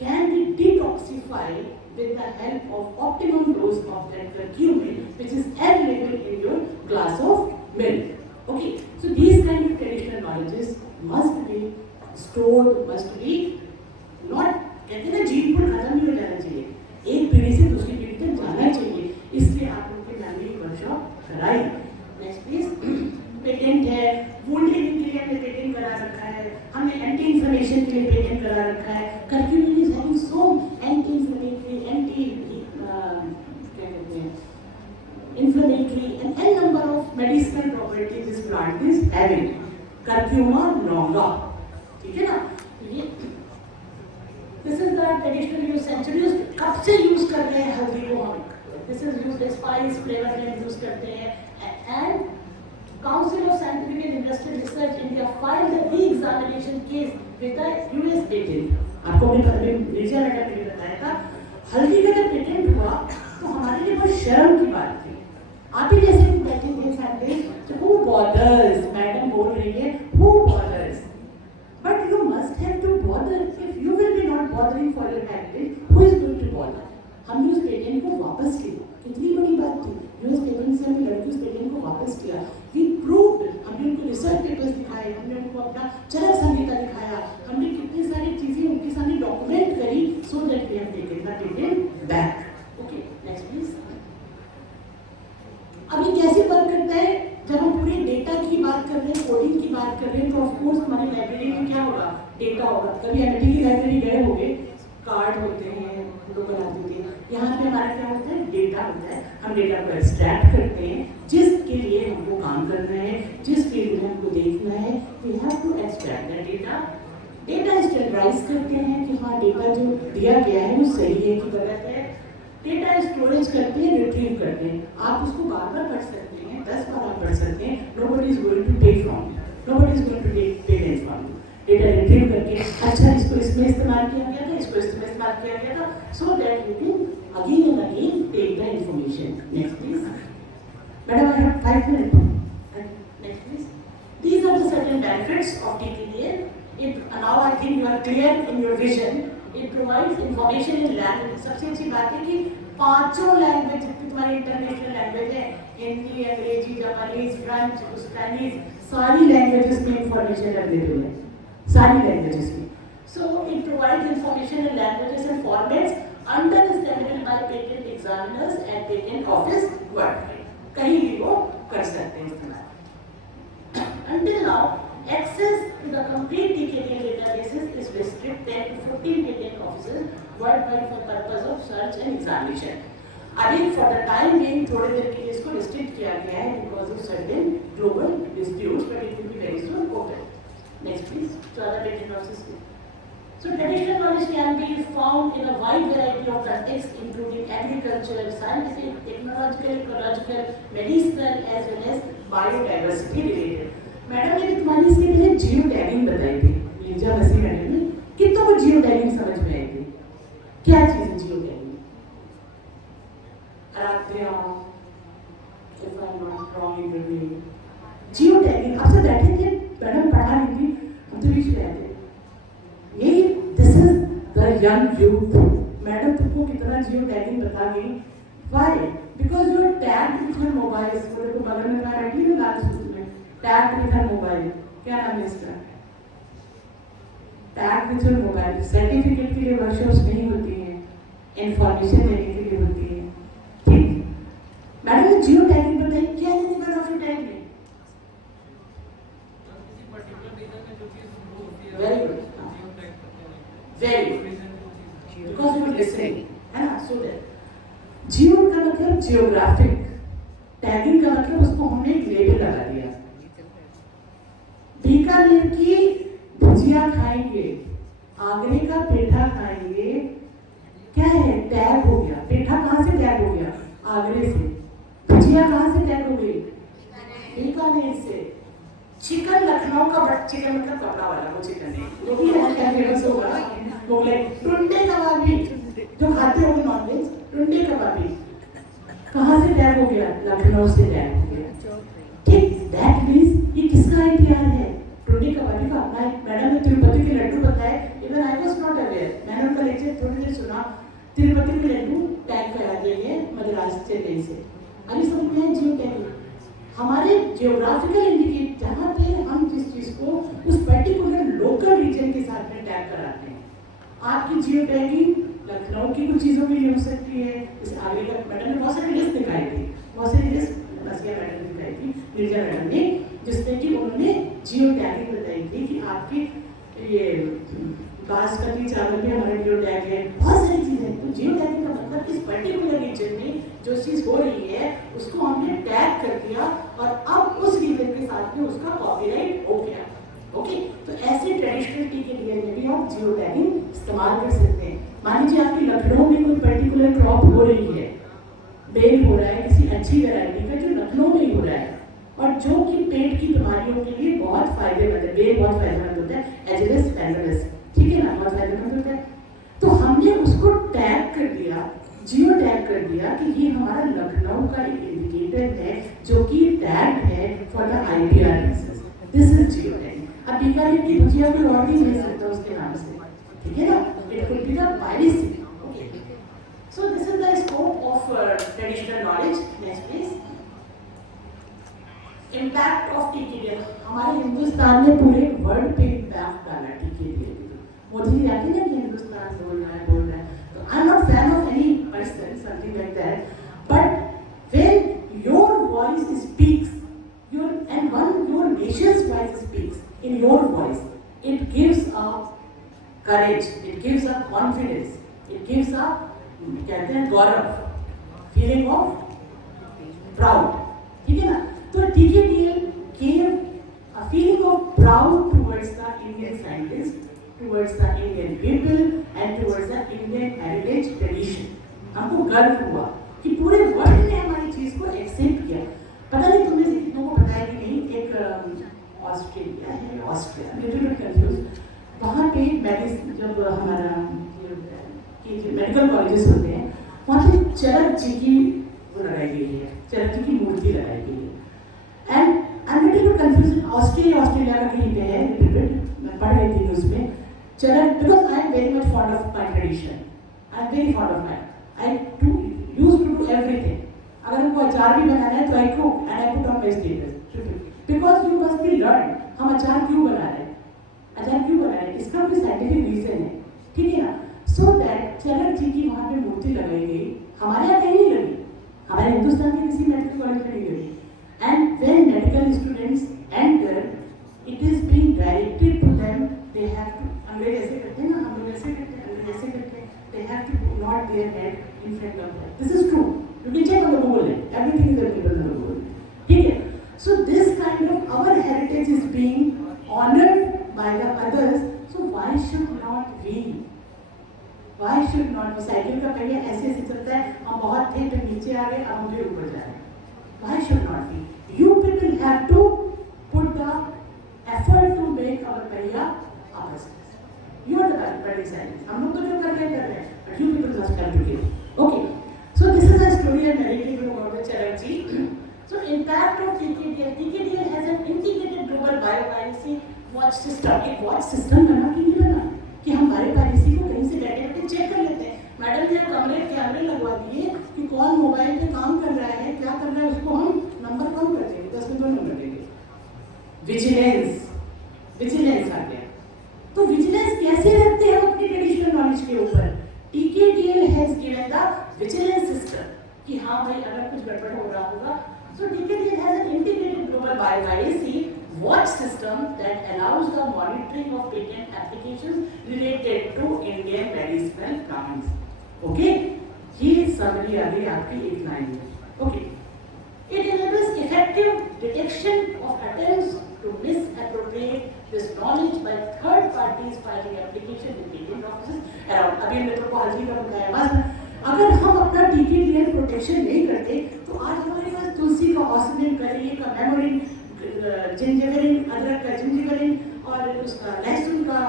can be detoxify with the help of optimum dose of that curcumin which is available in your glass of milk. Okay, so these kind of traditional knowledges must be stored, must be not, कहते हैं ना gene पर खत्म नहीं हो जाना चाहिए, एक पीढ़ी से दूसरी पीढ़ी तक जाना चाहिए. इसलिए आप लोग की मेमोरी वर्कशॉप कराई. Next please. पेटेंट है, वुंड हीलिंग के लिए हमने पेटेंट करा रखा है, हमने एंटी इन्फ्लेमेशन के लिए पेटेंट करा रखा है. Curcumin is having so anti inflammatory, क्या कहते हैं, inflammatory and an number of medicinal properties this plant is having. Curcuma longa, ठीक है ना. ये this is the traditional use, centuries कब से यूज कर रहे हैं हल्दी को हम. This is used spice flavour में यूज करते हैं. And Council of Scientific and Industrial Research India filed a re-examination case with the US patent. आपको भी नीचे मैडम ने बताया था, हल्दी का जब पेटेंट हुआ तो हमारे लिए बहुत शर्म की बात थी. आप ही जैसे बैठे थे सामने, तो who bothers, मैडम बोल रही है, who bothers, but you must have to bother. If you will be not bothering for your patent, who is going to bother? हमने उस पेटेंट को वापस किया. कितनी बड़ी बात थी. यूएस पेटेंट से हमने लड़के उस पेटेंट को वापस किया. We proved, हमने उनको रिसर्च पेपर्स दिखाए, हमने उनको अपना चरक संहिता दिखाया, हमने कितने सारे so that we have taken the patent back. Okay, next please. अब ये कैसे वर्क करता है? जब हम पूरे डेटा की बात कर रहे हैं, कोडिंग की बात कर रहे हैं, तो ऑफ कोर्स हमारी लाइब्रेरी में क्या होगा? डेटा होगा। कभी एमिटी की लाइब्रेरी गए होंगे, कार्ड होते हैं, लोग बना देते हैं। यहाँ पे हमारा क्या होता है? डेटा होता है। हम डेटा को एक्सट्रैक्ट करते हैं, जिसके लिए हमको काम करना है, जिस फील्ड में हमको देखना है, we have to extract the data. Data standardize करते हैं कि हाँ डेटा जो दिया गया है वो सही है कि गलत है। डेटा स्टोरेज करते हैं, रिट्रीव करते हैं। आप उसको बार बार पढ़ सकते हैं, 10 बार आप पढ़ सकते हैं। Nobody is going to take from you, nobody is going to take payment from you. Data retrieve करके अच्छा इसको इसमें इस्तेमाल किया गया था, इसको इसमें इस्तेमाल किया गया था, so that you can again and again take the information. Next please madam, I have 5 minutes. Next please. These are the certain benefits of TKDL. Now I think you are clear in your vision. It provides information in language. सबसे अच्छी बात है कि 5 language जितनी तुम्हारी international language है, हिंदी, अंग्रेजी, Japanese, French, Spanish, सारी लैंग्वेजेस में इंफॉर्मेशन अवेलेबल है, सारी लैंग्वेजेस में। So it provides information in languages and formats understandable by patent examiners and patent office worldwide. कहीं भी वो कर सकते हैं इस्तेमाल। Until now, access to the complete TKDL databases is restricted to 14 patent offices worldwide for purpose of search and examination. अभी for the time being थोड़ी देर के लिए इसको restrict किया गया है because of certain global disputes, but it will be very soon open. Next please, to other patent offices. So traditional knowledge can be found in a wide variety of contexts, including agriculture, scientific, technological, ecological, medicinal, as well as biodiversity related. Madam ने तुम्हारी इसके पहले geo tagging बताई थी, Mirza Wasim madam ने। कितनों को geo tagging समझ में आई थी? क्या चीज़ है geo tagging? if I'm not wrong in the name. Geo tagging आपसे बैठे थे, मैडम पढ़ा रही थी, हम तो बीच में आए थे। यही this is the young youth. Madam तुमको कितना जियो टैगिंग बता गई। Why? Because you are tagged with your mobile. बोले तो बगल में मैं बैठी हूँ लाल सूट में, टैग्ड विद हर मोबाइल। क्या नाम है इसका? Tagged with your mobile. Certificate के लिए वर्कशॉप्स नहीं होती हैं, इंफॉर्मेशन देने के लिए होती है। ठीक, मैडम ने जियो टैगिंग बताई। क्या है nibble of tagging? Very good, very good, because you are listening, है ना? सो दैट जियो का मतलब जियोग्राफिक, टैगिंग का मतलब उसको हमने एक लेबल लगा दिया। बीकानेर की भुजिया खाएंगे, आगरे का पेठा खाएंगे, क्या है? टैग हो गया। पेठा कहाँ से टैग हो गया? आगरे से। भुजिया कहाँ से टैग हो गई? बीकानेर से। चिकन लखनऊ का, बट चिकन मतलब कपड़ा वाला वो चिकन है, जो भी है क्या फेमस होगा वो लाइक टुंडे कबाबी जो खाते हो नॉनवेज, टुंडे कबाबी कहाँ से टैग हो गया? लखनऊ से टैग हो गया। ठीक, दैट मींस ये किसका आइडिया है? टुंडे कबाबी का अपना। मैडम ने तिरुपति के लड्डू बताए, even I was not aware. मैंने उनका लेक्चर थोड़ी देर सुना, तिरुपति के लड्डू टैग करा दिए हैं मद्रास चेन्नई से। अभी समझ में जियो टैगिंग हमारे जियोग्राफिकल इंडिकेट, जहाँ पे हम जिस चीज़ को उस पर्टिकुलर लोकल रीजन के साथ में टैग कराते हैं। आपकी जियो टैगिंग लखनऊ की कुछ चीज़ों के लिए हो सकती है, जैसे आगे का मैडम ने बहुत सारी लिस्ट दिखाई थी, बहुत सारी लिस्ट बसिया मैडम ने दिखाई थी, मिर्जा मैडम ने, जिसमें कि उन्होंने जियो टैगिंग बताई थी कि आपकी ये बासमती चावल में हमारा जियो टैग है, बहुत सारी चीज़ें। तो जियो टैगिंग का मतलब इस पर्टिकुलर रीजन में जो चीज़ हो रही है उसको हमने टैग कर दिया और अब उस रीजन के साथ में उसका कॉपीराइट हो गया। ओके, तो ऐसे ट्रेडिशनल TKDL में भी आप जियो टैगिंग इस्तेमाल कर सकते हैं। मान लीजिए आपकी लखनऊ में कोई पर्टिकुलर क्रॉप हो रही है, बेल हो रहा है किसी अच्छी वैरायटी का जो लखनऊ में ही हो रहा है और जो कि पेट की बीमारियों के लिए बहुत फायदेमंद है। बेल बहुत फायदेमंद होता है, एजिलस पैनलस, ठीक है ना, बहुत फायदेमंद होता है। तो हमने उसको टैग कर दिया, जियो टैग कर दिया कि ये हमारा लखनऊ का एक इंडिकेटर है जो कि टैग है for the IPR reasons. This is geo tagging. अब बीकानेर की भुजिया कोई और नहीं ले सकता उसके नाम से, ठीक है ना? It could be the piracy. Okay, so this is the scope of traditional knowledge. Next please, impact of TKDL। हमारे हिंदुस्तान ने पूरे वर्ल्ड पे इम्पैक्ट डाला TKDL। मोदी जी आते ना कि हिंदुस्तान बोल रहा है in your voice, it gives a courage, it gives a confidence, it gives a कहते हैं गौरव, feeling of proud, ठीक है ना? तो TKDL gave a feeling of proud towards the Indian scientists, towards the Indian people and towards the Indian heritage tradition. हमको गर्व हुआ कि पूरे वर्ल्ड ने हमारी चीज को एक्सेप्ट किया। पता नहीं तुम्हें से कितनों को पता है कि नहीं, एक ऑस्ट्रेलिया है, ऑस्ट्रिया, लिटिल बिट कंफ्यूज, वहाँ पे मेडिसिन जब हमारा मेडिकल कॉलेजेस होते हैं वहाँ पे चरक जी की वो लगाई गई है, चरक जी की मूर्ति लगाई गई है। And I am little bit confuse, Australia का कहीं पे है, लिटिल बिट मैं पढ़ रही थी न्यूज़ में, Charak, because I am very much fond of my tradition, I am very fond of my, I used to do everything. अगर हमको अचार भी बनाना है तो I cook and I put on my status, because you must be learn, हम अचार क्यों बना रहे हैं, अचार क्यों बना रहे हैं, इसका कोई साइंटिफिक रीजन है, ठीक है ना? सो दैट चरक जी की वहाँ पे मूर्ति लगाई गई, हमारे यहाँ कहीं नहीं लगी, हमारे हिंदुस्तान के किसी मेडिकल कॉलेज में नहीं लगी। And when medical students enter, it is being directed to them, they have to, अंग्रेज ऐसे करते हैं ना, हम लोग ऐसे करते हैं, अंग्रेज ऐसे करते हैं, they have to not their head in front of that, this is true, you can check on the Google, everything is available on the Google, ठीक है? So this kind of our heritage is being honored by the others, so why should not we? Why should not we? Cycle का पहिया ऐसे ऐसे चलता है, हम बहुत थे तो नीचे आ गए, अब मुझे ऊपर जा रहे हैं, why should not we? You people have to put the effort to make our पहिया ours. You are the running science, हम लोग तो जो कर रहे हैं, but you people must come together, okay? So this is a story and narrative about the Charak ji. So impact of TKDL. TKDL has an integrated global biopiracy watch system. एक watch system बना कि नहीं बना कि हम biopiracy को कहीं से बैठे बैठे चेक कर लेते हैं। मैडम ने कमरे कैमरे लगवा दिए कि कौन मोबाइल पे काम कर रहा है, क्या कर रहा है, उसको हम नंबर कम कर देंगे, 10 में 2 नंबर देंगे। विजिलेंस आ गया। तो विजिलेंस कैसे रखते हैं अपनी ट्रेडिशनल नॉलेज के ऊपर? TKDL has given the vigilance system कि हाँ भाई अगर कुछ गड़बड़ हो रहा होगा, so TKDL has an integrated global biopiracy watch system that allows the monitoring of patent applications related to Indian medicinal plants. Okay, ये summary आ गई आपकी एक लाइन में. Okay, it enables effective detection of attempts to misappropriate this knowledge by third parties filing application with patent offices around. अभी मेरे को हल्दी का बताया बस, अगर हम अपना TKDL प्रोटेक्शन नहीं करते तो आज हमारे पास तुलसी का ऑक्सीजन करेंगे का मेमोरिन, जिंजरवेरिन, अदरक का जिंजरवेरिन और उसका लहसुन का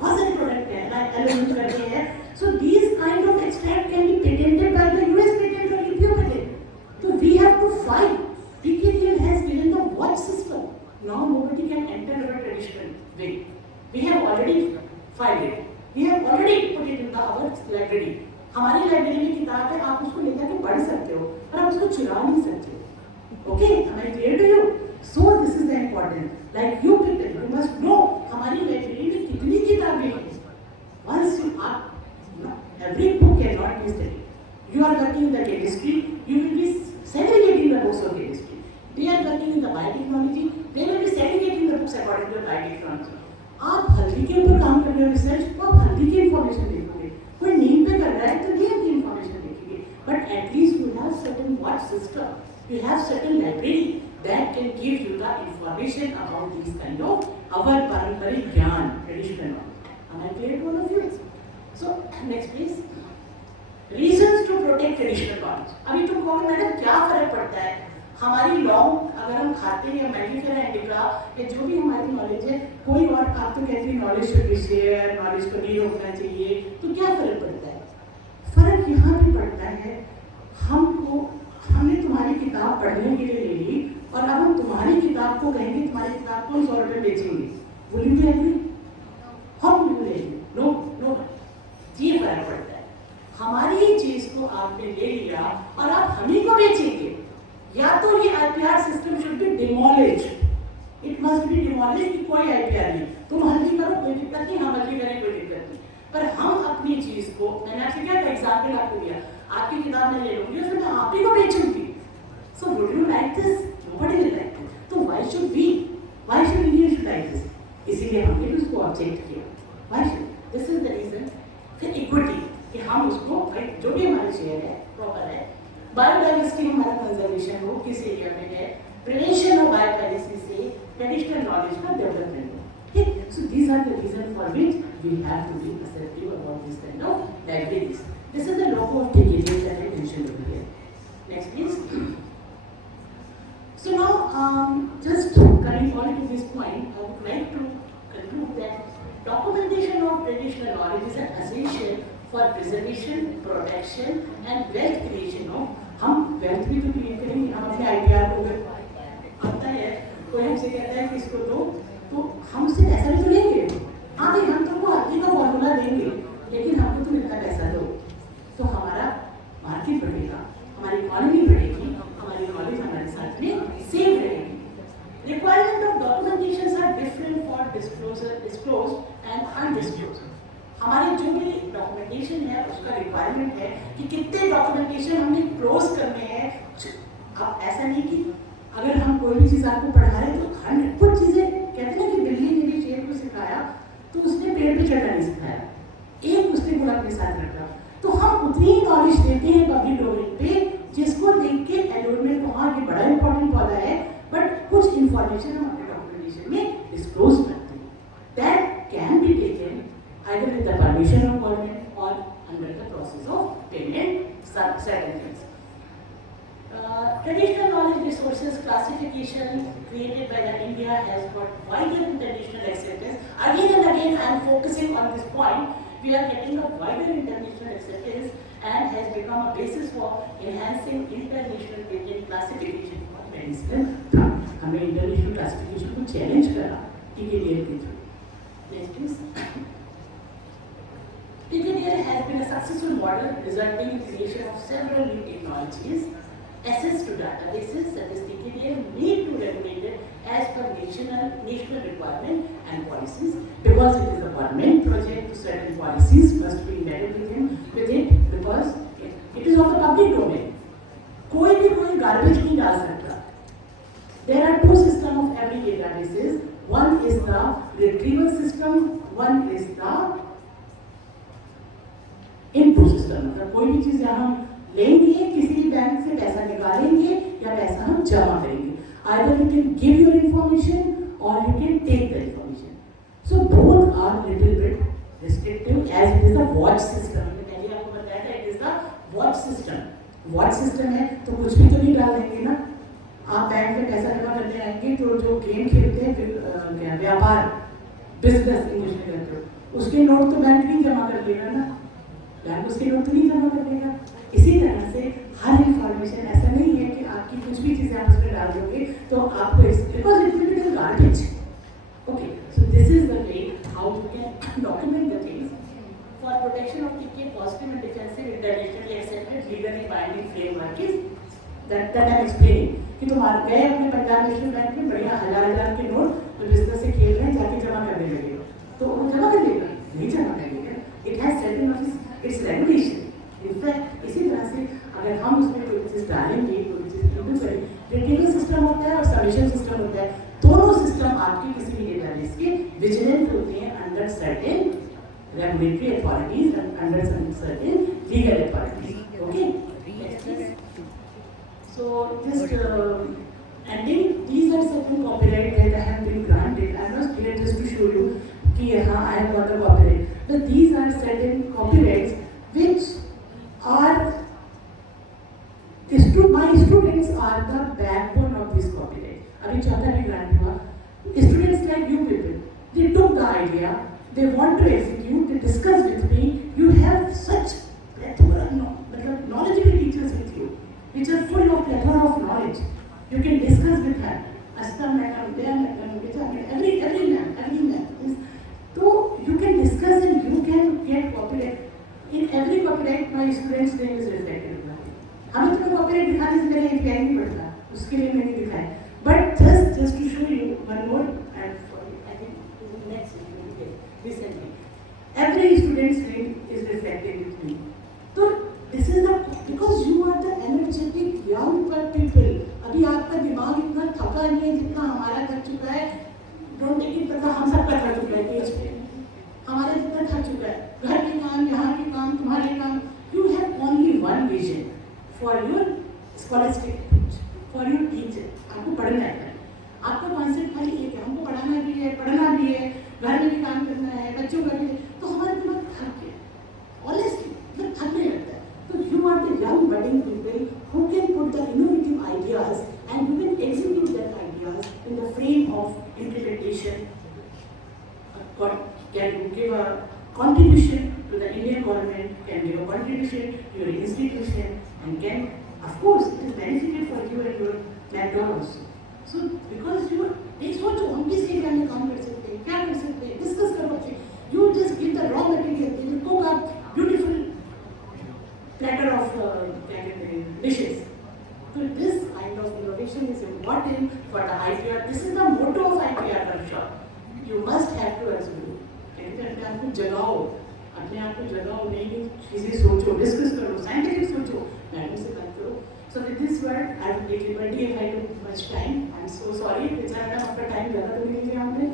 बहुत सारे प्रोडक्ट हैं, लाइक एलोवेरा करके है. So these kind of extract can be patented by the US patent और यूपीओ पेटेंट. तो we have to fight. TKDL has given the watch system. Now nobody can enter our traditional way. We have already filed it. We have already put it in our library. हमारी library में किताब है, आप उसको ले जाके पढ़ सकते हो, पर आप उसको चुरा नहीं सकते हो. Okay, am I clear to you? So this is the important. Like you people, you must know हमारी लाइब्रेरी में कितनी किताबें हैं. Once you are, every book cannot be studied. You are working in the chemistry, you will be segregating the books of chemistry. They are working in the biotechnology, they will be segregating the books according to the biotechnology. आप हल्दी के ऊपर काम कर रहे हो research, तो आप हल्दी की इंफॉर्मेशन देखोगे. कोई नीम पे कर रहा है तो नीम की इंफॉर्मेशन देखेंगे. But at least you have certain watch system, you have certain library that can give you the information about these kind of our paramparikh gyan, traditional knowledge. Am I clear to all of you? So next please. Reasons to protect traditional knowledge. अभी तुम कहोगे madam क्या फर्क पड़ता है हमारी long अगर हम खाते हैं या मैलिफेरा इंडिका या जो भी हमारी नॉलेज है, कोई और आप तो कहते हैं knowledge should be share, knowledge को नहीं रोकना चाहिए, तो क्या फर्क पड़ता है? फर्क यहाँ पे पड़ता है, हमने तुम्हारी किताब पढ़ने के लिए ले ली और अब हम तुम्हारी किताब को कहेंगे तुम्हारी किताब को 100 रुपये बेचेंगे, बोलेंगे हम बोलेंगे नो. ये फर्क पड़ता है. हमारी चीज को आपने ले लिया और आप हमी को बेचेंगे, या तो ये IPR system should be demolished. It must be demolished कि कोई IPR नहीं, तुम हल्दी करो कोई दिक्कत नहीं, हम हल्दी करें कोई दिक्कत नहीं, पर हम अपनी चीज को, मैंने आपसे क्या एग्जाम्पल आपको दिया, आपकी किताब मैं ले लूंगी उसमें मैं आप ही को बेचूंगी. So would you like this? Nobody will like this. तो why should we? Why should Indians should like this? इसीलिए हमने भी उसको ऑब्जेक्ट किया. Why should? This is the reason. फिर इक्विटी कि हम उसको भाई जो भी हमारे शेयर है प्रॉपर है, बायोडाइवर्सिटी हमारा कंजर्वेशन हो किस एरिया में है, प्रिवेंशन ऑफ बायोडाइवर्सिटी से ट्रेडिशनल नॉलेज का डेवलपमेंट हो. ठीक. So these are the reason for which we have to be assertive about this kind of libraries. This is the logo of TKDL that I mentioned over here. Next please. So now, just coming on to this point, I would like to conclude that documentation of traditional knowledge is an essential for preservation, protection, and wealth creation of. हम wealth भी तो create करेंगे. हम अपने IPR को आता है, कोई हमसे कहता है कि इसको दो, तो हम उससे पैसा भी तो लेंगे. हाँ भाई हम तुमको आगे का फॉर्मूला देंगे, लेकिन हमको तुम इतना पैसा दो, तो हमारा मार्केट बढ़ेगा, हमारी इकोनॉमी बढ़ेगी, हमारी नॉलेज हमारे साथ में सेव रहेगी. Requirement of documentations are different for disclosed and undisclosed. हमारे जो भी डॉक्यूमेंटेशन है उसका रिक्वायरमेंट है कि कितने डॉक्यूमेंटेशन हमने क्लोज करने हैं. अब ऐसा नहीं कि अगर हम कोई भी चीज़ आपको पढ़ा रहे हैं तो 100 कुछ चीज़ें कहते हैं ना कि बिल्ली ने भी शेर को सिखाया तो उसने पेड़ पे चढ़ना नहीं सिखाया, एक उसने गुलाब के साथ रखा. तो हम उतनी ही नॉलेज देते हैं पब्लिक डोमेन पे जिसको देख के एनवायरमेंट को हाँ ये बड़ा इंपॉर्टेंट पौधा है, बट कुछ इंफॉर्मेशन हम अपने डॉक्यूमेंटेशन में डिस्क्लोज करते हैं. That can be taken either with the permission of government or under the process of payment certain things. Traditional knowledge resources classification created by the India has got wider international acceptance. Again and again I am focusing on this point. We are getting a wider international acceptance and has become a basis for enhancing international patent classification for medicinal drugs. हमें international classification को challenge करा TKDL के through. Next please. TKDL has been a successful model resulting in creation of several new technologies. Access to databases such as TKDL need to regulate it as per national requirement and policies. Because it is a government project, certain policies must be embedded with it because it is of the public domain. कोई भी कोई garbage नहीं डाल सकता. There are two systems of every databases. One is the retrieval system. One is the input system. मतलब कोई भी चीज़ हम लेंगे किसी बैंक से पैसा निकालेंगे या पैसा हम जमा करेंगे. Either you can give your information or you can take the information. So both are little bit restrictive as it is a watch system. मैंने आपको बताया था it is the watch system. Watch system है तो कुछ भी तो नहीं डाल देंगे ना. आप बैंक में पैसा जमा करने आएंगे तो जो गेम खेलते हैं व्यापार बिजनेस इंग्लिश में कहते हो, उसके नोट तो बैंक नहीं जमा कर लेगा ना, बैंक उसके नोट नहीं जमा कर देगा. इसी तरह से हर इंफॉर्मेशन ऐसा नहीं है कि आपकी कुछ भी चीज़ें आप उसमें डाल दोगे तो आपको because it will be garbage. Okay, so this is the way how you can document the things for protection of TK positive and defensive internationally accepted legally binding framework is that I am explaining कि तुम गए अपने Punjab national bank में बढ़िया हजार के note तो business से खेल रहे हैं जाके जमा करने लगे तो वो जमा कर देगा नहीं जमा करेगा. It has certain of its regulation. In fact इसी तरह से अगर हम उसमें कोई चीज़ डालेंगे कोई चीज़ इंक्लूड करें, रिट्रीवल सिस्टम होता है और सबमिशन सिस्टम होता है. दोनों सिस्टम आपके किसी भी डेटाबेस के विजिलेंट होते हैं under certain regulatory authorities and under certain legal authorities. Okay, so just ending, these are certain copyright that I have been granted. I was here just to show you कि हाँ I have got a copyright. But these are certain copyrights which are my students are the backbone of this copyright. अभी चौथा भी grant हुआ. Students like you people, they took the idea, they want to execute, they discuss with me. You have such plethora, मतलब knowledgeable teachers with you, which are full of plethora of knowledge. You can discuss with her. Asta madam, there madam, every man. So you can discuss and you can get copyright. In every copyright, my students' name is reflected. हमें तो copyright दिखाने से पहले API नहीं पड़ता, उसके लिए मैंने दिखाया. But just to show you one more, and for I think next recently, every student's name is reflected with me. So this is the because you are the energetic young people. अभी आपका दिमाग इतना थका नहीं है जितना हमारा थक चुका है education, can give a contribution to the Indian government, can give a contribution to your institution, and can, of course, it is benefited for you and your mentor also. So, because you एक सोचो हम किस area में काम कर सकते हैं, क्या कर सकते हैं, डिस्कस करो बच्चे. You just give the raw material, they will cook a beautiful platter of dishes. So this kind of innovation is important for the IPR. This is the motto of IPR workshop. You must have to explore. कहते हैं अपने आप को जगाओ, अपने आप को जगाओ, नई चीजें सोचो, डिस्कस करो, साइंटिफिक सोचो, मैडम से बात करो. So with this word, I will take liberty if I took much time. I'm so sorry. बेचारा आपका time ज़्यादा तो नहीं लिया हमने.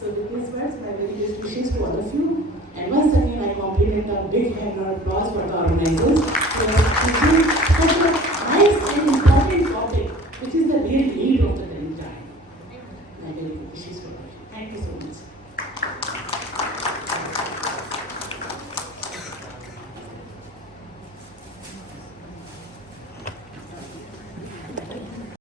So with these words, my very best wishes to all of you. And once again, I compliment a big hand or applause for the organizers for choosing such a nice and important topic, which is the real need of the current time. My very good wishes for all of you. Thank you so much.